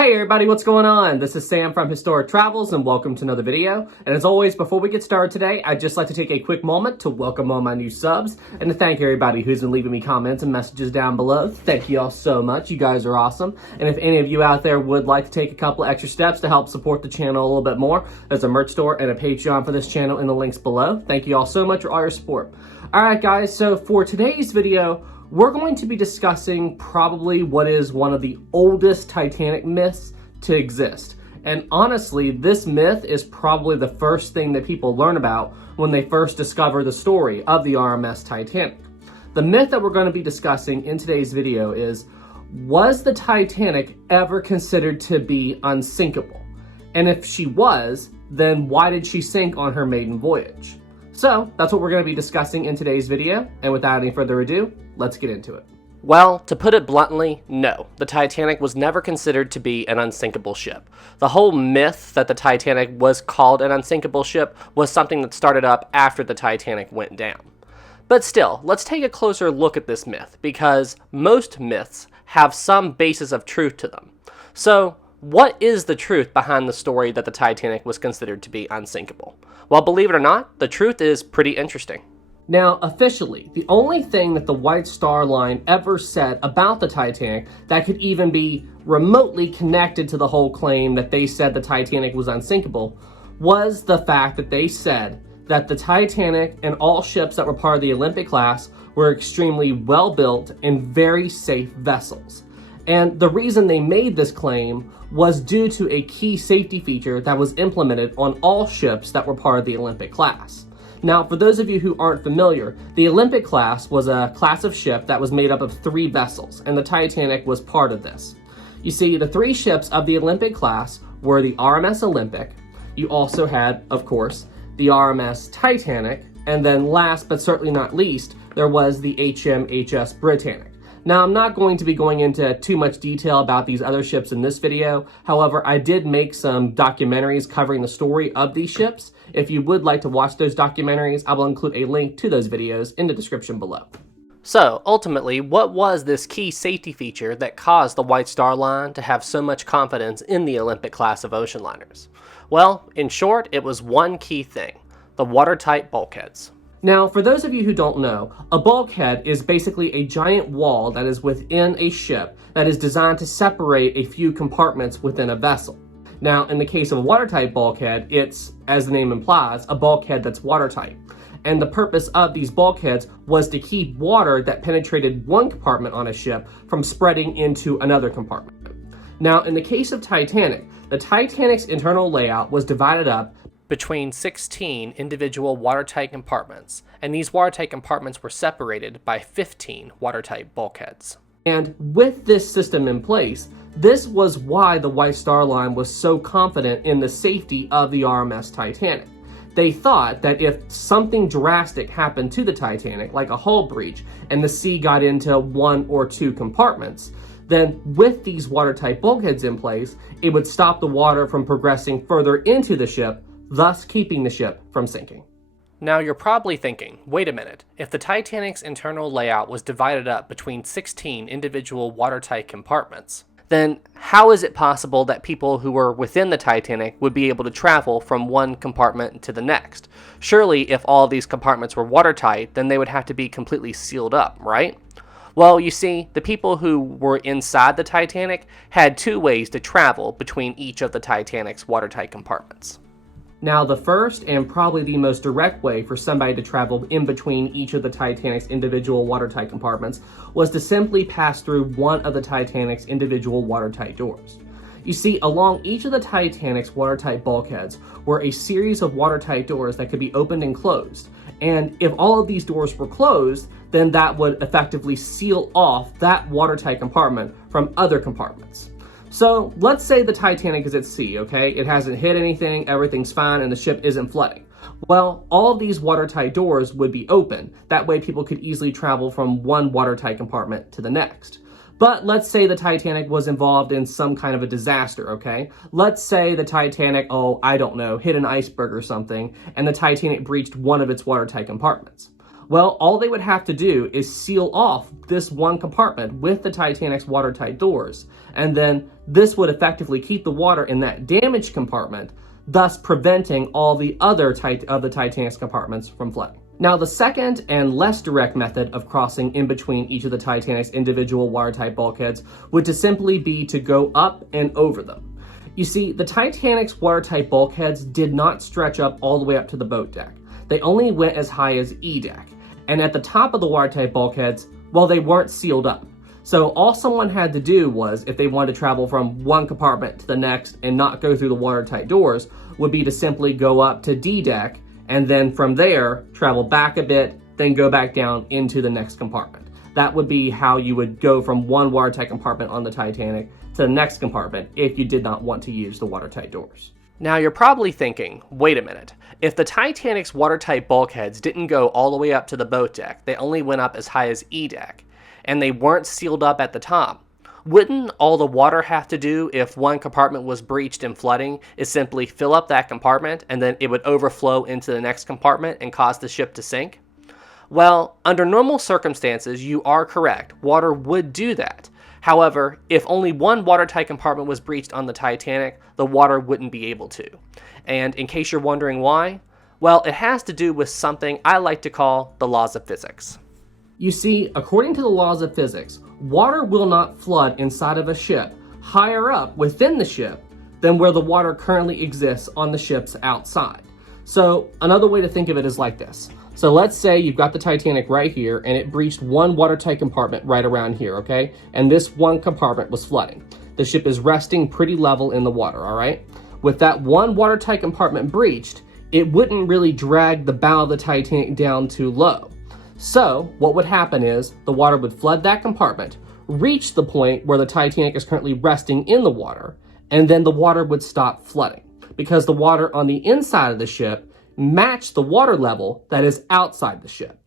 Hey everybody, what's going on? This is Sam from Historic Travels and welcome to another video. And as always, before we get started today, I'd just like to take a quick moment to welcome all my new subs and to thank everybody who's been leaving me comments and messages down below. Thank you all so much. You guys are awesome. And if any of you out there would like to take a couple extra steps to help support the channel a little bit more, there's a merch store and a Patreon for this channel in the links below. Thank you all so much for all your support. All right, guys, so for today's video, we're going to be discussing probably what is one of the oldest Titanic myths to exist. And honestly, this myth is probably the first thing that people learn about when they first discover the story of the RMS Titanic. The myth that we're going to be discussing in today's video is, was the Titanic ever considered to be unsinkable? And if she was, then why did she sink on her maiden voyage? So that's what we're going to be discussing in today's video, and without any further ado, let's get into it. Well, to put it bluntly, no. The Titanic was never considered to be an unsinkable ship. The whole myth that the Titanic was called an unsinkable ship was something that started up after the Titanic went down. But still, let's take a closer look at this myth, because most myths have some basis of truth to them. So, what is the truth behind the story that the Titanic was considered to be unsinkable? Well, believe it or not, the truth is pretty interesting. Now, officially, the only thing that the White Star Line ever said about the Titanic that could even be remotely connected to the whole claim that they said the Titanic was unsinkable was the fact that they said that the Titanic and all ships that were part of the Olympic class were extremely well-built and very safe vessels. And the reason they made this claim was due to a key safety feature that was implemented on all ships that were part of the Olympic class. Now, for those of you who aren't familiar, the Olympic class was a class of ship that was made up of 3 vessels, and the Titanic was part of this. You see, the 3 ships of the Olympic class were the RMS Olympic. You also had, of course, the RMS Titanic, and then last but certainly not least, there was the HMHS Britannic. Now, I'm not going to be going into too much detail about these other ships in this video. However, I did make some documentaries covering the story of these ships. If you would like to watch those documentaries, I will include a link to those videos in the description below. So, ultimately, what was this key safety feature that caused the White Star Line to have so much confidence in the Olympic class of ocean liners? Well, in short, it was one key thing: the watertight bulkheads. Now, for those of you who don't know, a bulkhead is basically a giant wall that is within a ship that is designed to separate a few compartments within a vessel. Now, in the case of a watertight bulkhead, it's, as the name implies, a bulkhead that's watertight. And the purpose of these bulkheads was to keep water that penetrated one compartment on a ship from spreading into another compartment. Now, in the case of Titanic, the Titanic's internal layout was divided up between 16 individual watertight compartments, and these watertight compartments were separated by 15 watertight bulkheads. And with this system in place, this was why the White Star Line was so confident in the safety of the RMS Titanic. They thought that if something drastic happened to the Titanic, like a hull breach, and the sea got into 1 or 2 compartments, then with these watertight bulkheads in place, it would stop the water from progressing further into the ship, thus keeping the ship from sinking. Now you're probably thinking, wait a minute, if the Titanic's internal layout was divided up between 16 individual watertight compartments, then how is it possible that people who were within the Titanic would be able to travel from one compartment to the next? Surely if all of these compartments were watertight, then they would have to be completely sealed up, right? Well, you see, the people who were inside the Titanic had 2 ways to travel between each of the Titanic's watertight compartments. Now, the first and probably the most direct way for somebody to travel in between each of the Titanic's individual watertight compartments was to simply pass through one of the Titanic's individual watertight doors. You see, along each of the Titanic's watertight bulkheads were a series of watertight doors that could be opened and closed. And if all of these doors were closed, then that would effectively seal off that watertight compartment from other compartments. So let's say the Titanic is at sea, okay? It hasn't hit anything, everything's fine, and the ship isn't flooding. Well, all of these watertight doors would be open. That way people could easily travel from one watertight compartment to the next. But let's say the Titanic was involved in some kind of a disaster, okay? Let's say the Titanic, hit an iceberg or something, and the Titanic breached one of its watertight compartments. Well, all they would have to do is seal off this one compartment with the Titanic's watertight doors, and then this would effectively keep the water in that damaged compartment, thus preventing all the other of the Titanic's compartments from flooding. Now, the second and less direct method of crossing in between each of the Titanic's individual watertight bulkheads would to simply be to go up and over them. You see, the Titanic's watertight bulkheads did not stretch up all the way up to the boat deck. They only went as high as E deck. And at the top of the watertight bulkheads, well, they weren't sealed up. So all someone had to do was, if they wanted to travel from one compartment to the next and not go through the watertight doors, would be to simply go up to D deck, and then from there, travel back a bit, then go back down into the next compartment. That would be how you would go from one watertight compartment on the Titanic to the next compartment if you did not want to use the watertight doors. Now you're probably thinking, wait a minute, if the Titanic's watertight bulkheads didn't go all the way up to the boat deck, they only went up as high as E deck, and they weren't sealed up at the top, wouldn't all the water have to do if one compartment was breached and flooding is simply fill up that compartment and then it would overflow into the next compartment and cause the ship to sink? Well, under normal circumstances, you are correct. Water would do that. However, if only one watertight compartment was breached on the Titanic, the water wouldn't be able to. And in case you're wondering why, well, it has to do with something I like to call the laws of physics. You see, according to the laws of physics, water will not flood inside of a ship higher up within the ship than where the water currently exists on the ship's outside. So another way to think of it is like this. So let's say you've got the Titanic right here and it breached one watertight compartment right around here, okay? And this one compartment was flooding. The ship is resting pretty level in the water, all right? With that one watertight compartment breached, it wouldn't really drag the bow of the Titanic down too low. So what would happen is the water would flood that compartment, reach the point where the Titanic is currently resting in the water, and then the water would stop flooding because the water on the inside of the ship matched the water level that is outside the ship.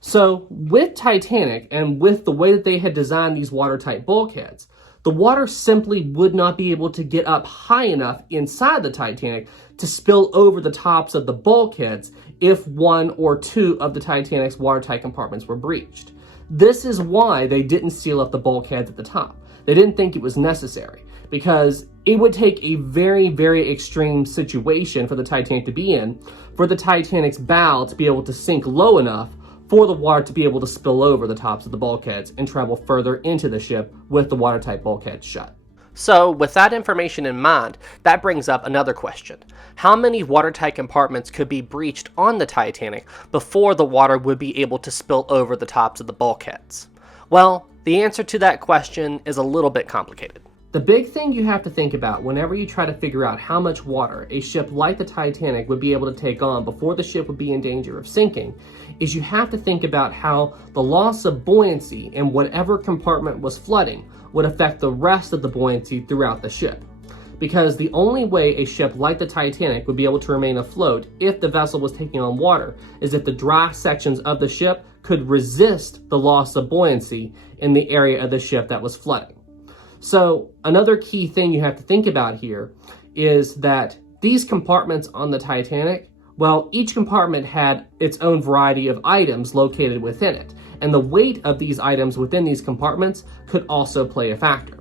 So with Titanic and with the way that they had designed these watertight bulkheads, the water simply would not be able to get up high enough inside the Titanic to spill over the tops of the bulkheads if one or two of the Titanic's watertight compartments were breached. This is why they didn't seal up the bulkheads at the top. They didn't think it was necessary because it would take a very, very extreme situation for the Titanic to be in for the Titanic's bow to be able to sink low enough for the water to be able to spill over the tops of the bulkheads and travel further into the ship with the watertight bulkheads shut. So, with that information in mind, that brings up another question. How many watertight compartments could be breached on the Titanic before the water would be able to spill over the tops of the bulkheads? Well, the answer to that question is a little bit complicated. The big thing you have to think about whenever you try to figure out how much water a ship like the Titanic would be able to take on before the ship would be in danger of sinking is you have to think about how the loss of buoyancy in whatever compartment was flooding would affect the rest of the buoyancy throughout the ship. Because the only way a ship like the Titanic would be able to remain afloat if the vessel was taking on water is if the dry sections of the ship could resist the loss of buoyancy in the area of the ship that was flooding. So another key thing you have to think about here is that these compartments on the Titanic, well, each compartment had its own variety of items located within it, and the weight of these items within these compartments could also play a factor.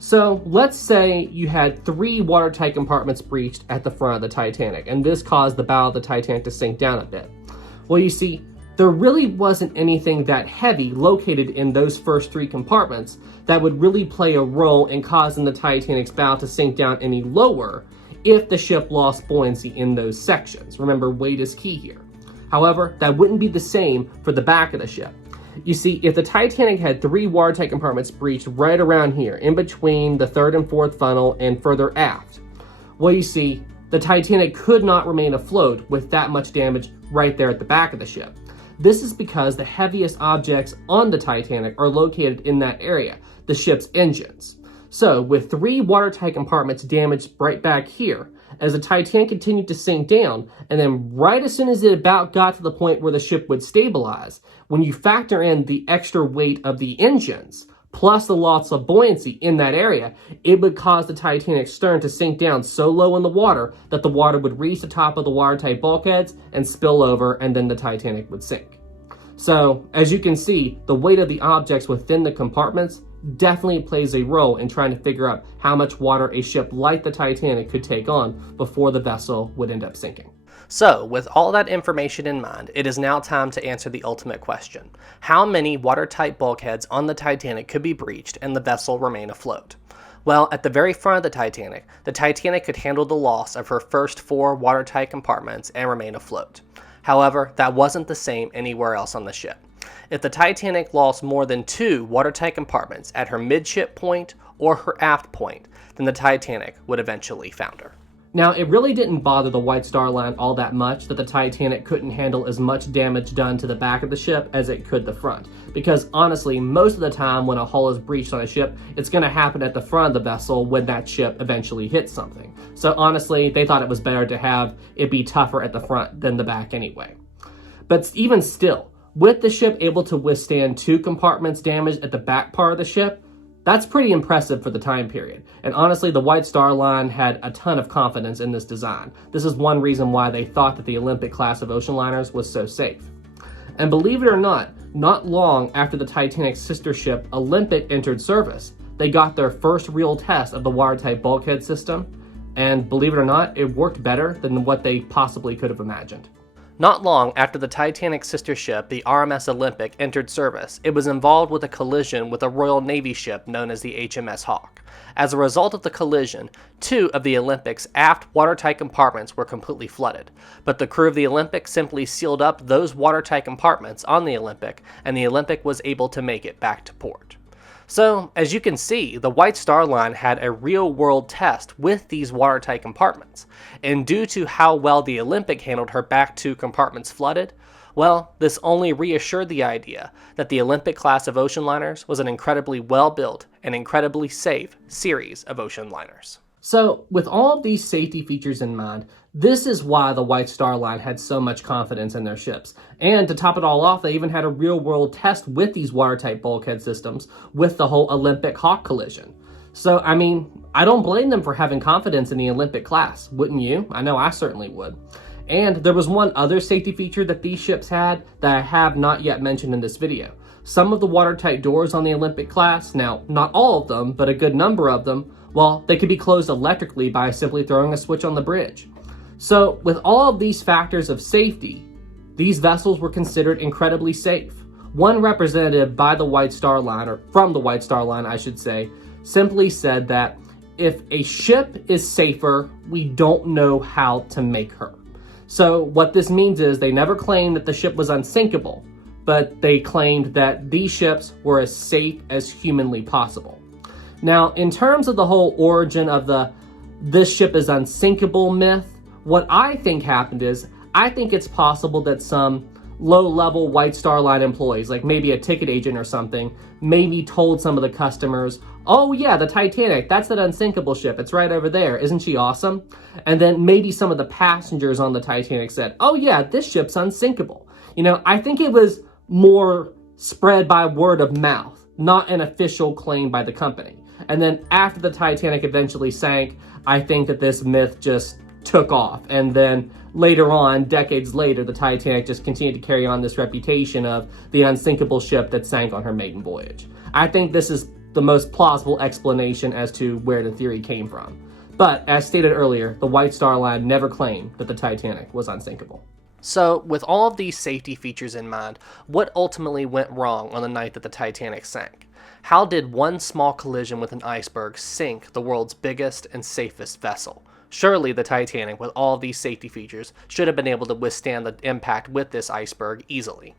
So let's say you had 3 watertight compartments breached at the front of the Titanic, and this caused the bow of the Titanic to sink down a bit. Well, you see, there really wasn't anything that heavy located in those first 3 compartments that would really play a role in causing the Titanic's bow to sink down any lower if the ship lost buoyancy in those sections. Remember, weight is key here. However, that wouldn't be the same for the back of the ship. You see, if the Titanic had 3 watertight compartments breached right around here, in between the 3rd and 4th funnel and further aft, well, you see, the Titanic could not remain afloat with that much damage right there at the back of the ship. This is because the heaviest objects on the Titanic are located in that area, the ship's engines. So, with 3 watertight compartments damaged right back here, as the Titanic continued to sink down, and then right as soon as it about got to the point where the ship would stabilize, when you factor in the extra weight of the engines, plus the loss of buoyancy in that area, it would cause the Titanic's stern to sink down so low in the water that the water would reach the top of the watertight bulkheads and spill over, and then the Titanic would sink. So, as you can see, the weight of the objects within the compartments definitely plays a role in trying to figure out how much water a ship like the Titanic could take on before the vessel would end up sinking. So, with all that information in mind, it is now time to answer the ultimate question. How many watertight bulkheads on the Titanic could be breached and the vessel remain afloat? Well, at the very front of the Titanic could handle the loss of her first 4 watertight compartments and remain afloat. However, that wasn't the same anywhere else on the ship. If the Titanic lost more than 2 watertight compartments at her midship point or her aft point, then the Titanic would eventually founder. Now, it really didn't bother the White Star Line all that much that the Titanic couldn't handle as much damage done to the back of the ship as it could the front. Because honestly, most of the time when a hull is breached on a ship, it's going to happen at the front of the vessel when that ship eventually hits something. So honestly, they thought it was better to have it be tougher at the front than the back anyway. But even still, with the ship able to withstand 2 compartments damage at the back part of the ship, that's pretty impressive for the time period. And honestly, the White Star Line had a ton of confidence in this design. This is one reason why they thought that the Olympic class of ocean liners was so safe. And believe it or not long after the Titanic's sister ship Olympic entered service, they got their first real test of the watertight bulkhead system. And believe it or not, it worked better than what they possibly could have imagined. Not long after the Titanic's sister ship, the RMS Olympic, entered service, it was involved with a collision with a Royal Navy ship known as the HMS Hawk. As a result of the collision, 2 of the Olympic's aft watertight compartments were completely flooded, but the crew of the Olympic simply sealed up those watertight compartments on the Olympic, and the Olympic was able to make it back to port. So, as you can see, the White Star Line had a real-world test with these watertight compartments, and due to how well the Olympic handled her back 2 compartments flooded, well, this only reassured the idea that the Olympic class of ocean liners was an incredibly well-built and incredibly safe series of ocean liners. So, with all of these safety features in mind, this is why the White Star Line had so much confidence in their ships. And to top it all off, they even had a real-world test with these watertight bulkhead systems with the whole Olympic Hawk collision. So, I mean, I don't blame them for having confidence in the Olympic class, wouldn't you? I know I certainly would. And there was one other safety feature that these ships had that I have not yet mentioned in this video. Some of the watertight doors on the Olympic class, now not all of them, but a good number of them, well, they could be closed electrically by simply throwing a switch on the bridge. So, with all of these factors of safety, these vessels were considered incredibly safe. One representative by the White Star Line, or from the White Star Line, I should say, simply said that if a ship is safer, we don't know how to make her. So, what this means is they never claimed that the ship was unsinkable, but they claimed that these ships were as safe as humanly possible. Now, in terms of the whole origin of the "this ship is unsinkable" myth, what I think happened is, I think it's possible that some low-level White Star Line employees, like maybe a ticket agent or something, maybe told some of the customers, "Oh yeah, the Titanic, that's that unsinkable ship, it's right over there, isn't she awesome?" And then maybe some of the passengers on the Titanic said, "Oh yeah, this ship's unsinkable." You know, I think it was more spread by word of mouth, not an official claim by the company. And then after the Titanic eventually sank, I think that this myth just took off. And then later on, decades later, the Titanic just continued to carry on this reputation of the unsinkable ship that sank on her maiden voyage. I think this is the most plausible explanation as to where the theory came from. But as stated earlier, the White Star Line never claimed that the Titanic was unsinkable. So, with all of these safety features in mind, what ultimately went wrong on the night that the Titanic sank? How did one small collision with an iceberg sink the world's biggest and safest vessel? Surely the Titanic, with all of these safety features, should have been able to withstand the impact with this iceberg easily.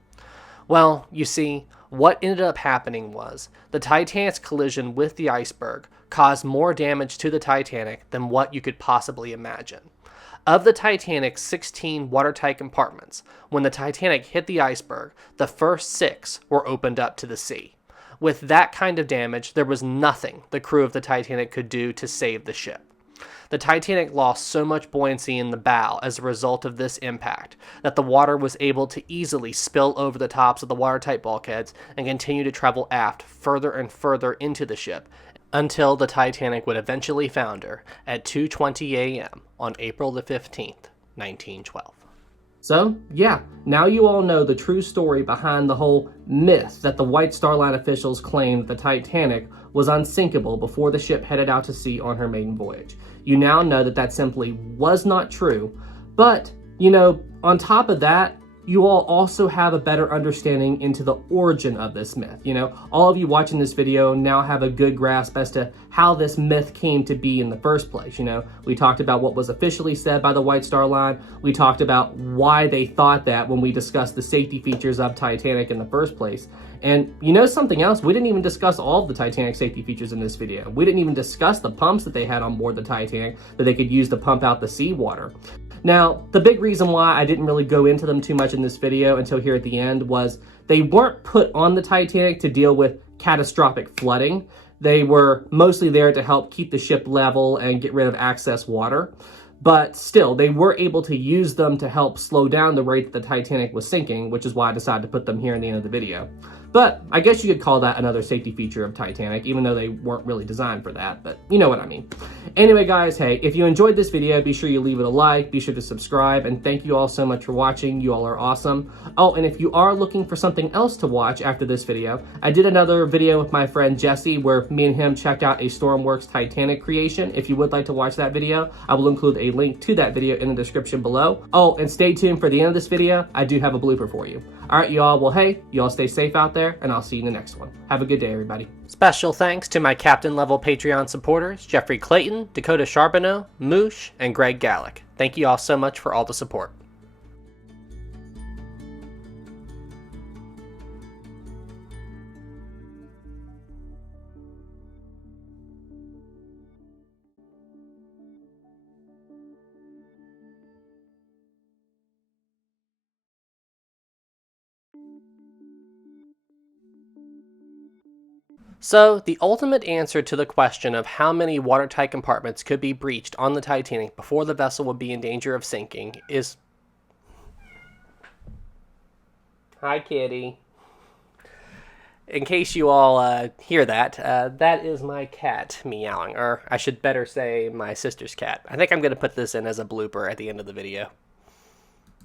Well, you see, what ended up happening was, the Titanic's collision with the iceberg caused more damage to the Titanic than what you could possibly imagine. Of the Titanic's 16 watertight compartments, when the Titanic hit the iceberg, the first 6 were opened up to the sea. With that kind of damage, there was nothing the crew of the Titanic could do to save the ship. The Titanic lost so much buoyancy in the bow as a result of this impact that the water was able to easily spill over the tops of the watertight bulkheads and continue to travel aft further and further into the ship until the Titanic would eventually founder at 2:20 a.m. on April the 15th, 1912. So, yeah, now you all know the true story behind the whole myth that the White Star Line officials claimed the Titanic was unsinkable before the ship headed out to sea on her maiden voyage. You now know that that simply was not true, but, you know, on top of that, you all also have a better understanding into the origin of this myth. You know, all of you watching this video now have a good grasp as to how this myth came to be in the first place. You know, we talked about what was officially said by the White Star Line. We talked about why they thought that when we discussed the safety features of Titanic in the first place. And you know something else? We didn't even discuss all of the Titanic safety features in this video. We didn't even discuss the pumps that they had on board the Titanic that they could use to pump out the seawater. Now, the big reason why I didn't really go into them too much in this video until here at the end was they weren't put on the Titanic to deal with catastrophic flooding. They were mostly there to help keep the ship level and get rid of excess water. But still, they were able to use them to help slow down the rate that the Titanic was sinking, which is why I decided to put them here in the end of the video. But I guess you could call that another safety feature of Titanic, even though they weren't really designed for that, but you know what I mean. Anyway, guys, hey, if you enjoyed this video, be sure you leave it a like, be sure to subscribe, and thank you all so much for watching. You all are awesome. Oh, and if you are looking for something else to watch after this video, I did another video with my friend Jesse where me and him checked out a Stormworks Titanic creation. If you would like to watch that video, I will include a link to that video in the description below. Oh, and stay tuned for the end of this video. I do have a blooper for you. All right, y'all. Well, hey, y'all stay safe out there, and I'll see you in the next one. Have a good day, everybody. Special thanks to my captain level Patreon supporters, Jeffrey Clayton, Dakota Charbonneau, Moosh, and Greg Gallick. Thank you all so much for all the support. So, the ultimate answer to the question of how many watertight compartments could be breached on the Titanic before the vessel would be in danger of sinking is... Hi, kitty. In case you all hear that, that is my cat meowing, or I should better say my sister's cat. I think I'm going to put this in as a blooper at the end of the video.